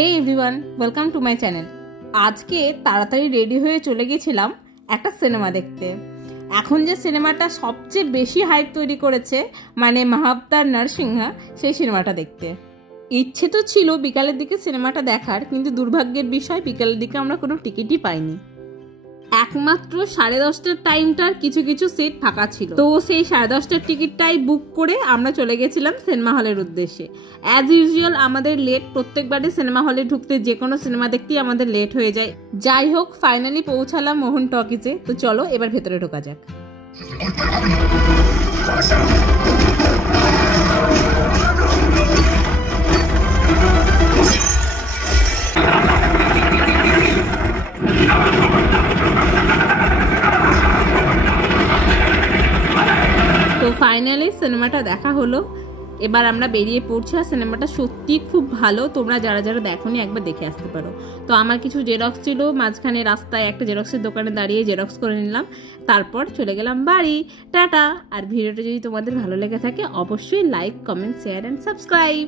Hey everyone, welcome to my channel. আজকে তাড়াতাড়ি ready হয়ে চলে গেছিলাম একটা সিনেমা দেখতে। এখন যে সিনেমাটা সবচেয়ে বেশি হাইপ তৈরি করেছে, মানে মাহাবতার নরসিংহা, সেই সিনেমাটা দেখতে। ইচ্ছে তো ছিল বিকালের দিকে সিনেমাটা দেখার, কিন্তু দুর্ভাগ্যের বিষয় বিকালের দিকে আমরা কোনো টিকিটই পাইনি। একমাত্র 10:30টার টাইমটার কিছু কিছু সিট ফাঁকা ছিল, তো সেই 10:30টার টিকিটটাই বুক করে আমরা চলে গেছিলাম সিনেমা হলের উদ্দেশ্যে। অ্যাজ ইউজুয়াল আমাদের লেট, প্রত্যেকবারই সিনেমা হলে ঢুকতে যে কোনো সিনেমা দেখতেই আমাদের লেট হয়ে যায়। যাই হোক, ফাইনালি পৌঁছালাম মোহন টকিজে। তো চলো এবার ভেতরে ঢোকা যাক। তো ফাইনালি সিনেমাটা দেখা হলো, এবার আমরা বেরিয়ে পড়ছি। আর সিনেমাটা সত্যি খুব ভালো, তোমরা যারা যারা দেখোনি একবার দেখে আসতে পারো। তো আমার কিছু জেরক্স ছিল, মাঝখানে রাস্তায় একটা জেরক্সের দোকানে দাঁড়িয়ে জেরক্স করে নিলাম, তারপর চলে গেলাম বাড়ি। টাটা। আর ভিডিওটা যদি তোমাদের ভালো লেগে থাকে অবশ্যই like, comment, share and subscribe.